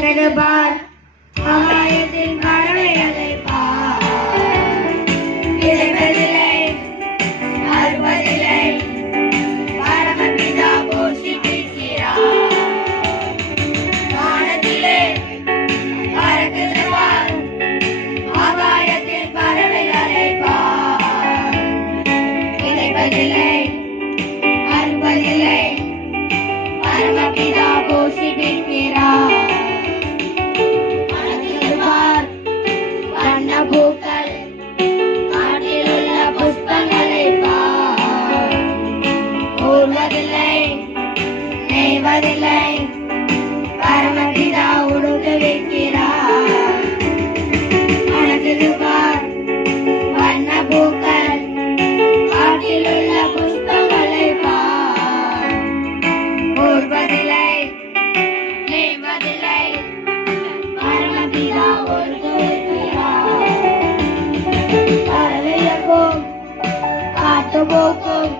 அழகு பார். நெய்வதில்லை பரமபிதா உடுத்து வைக்கிறார். மனதில் பார் வண்ண பூக்கள் காட்டில் உள்ள புஷ்பங்களை பார். ஊர்வதில்லை நெய்வதில்லை பரமபிதா உடுத்து வைக்கிறார். பறவையக்கும் காட்டு போக்கும்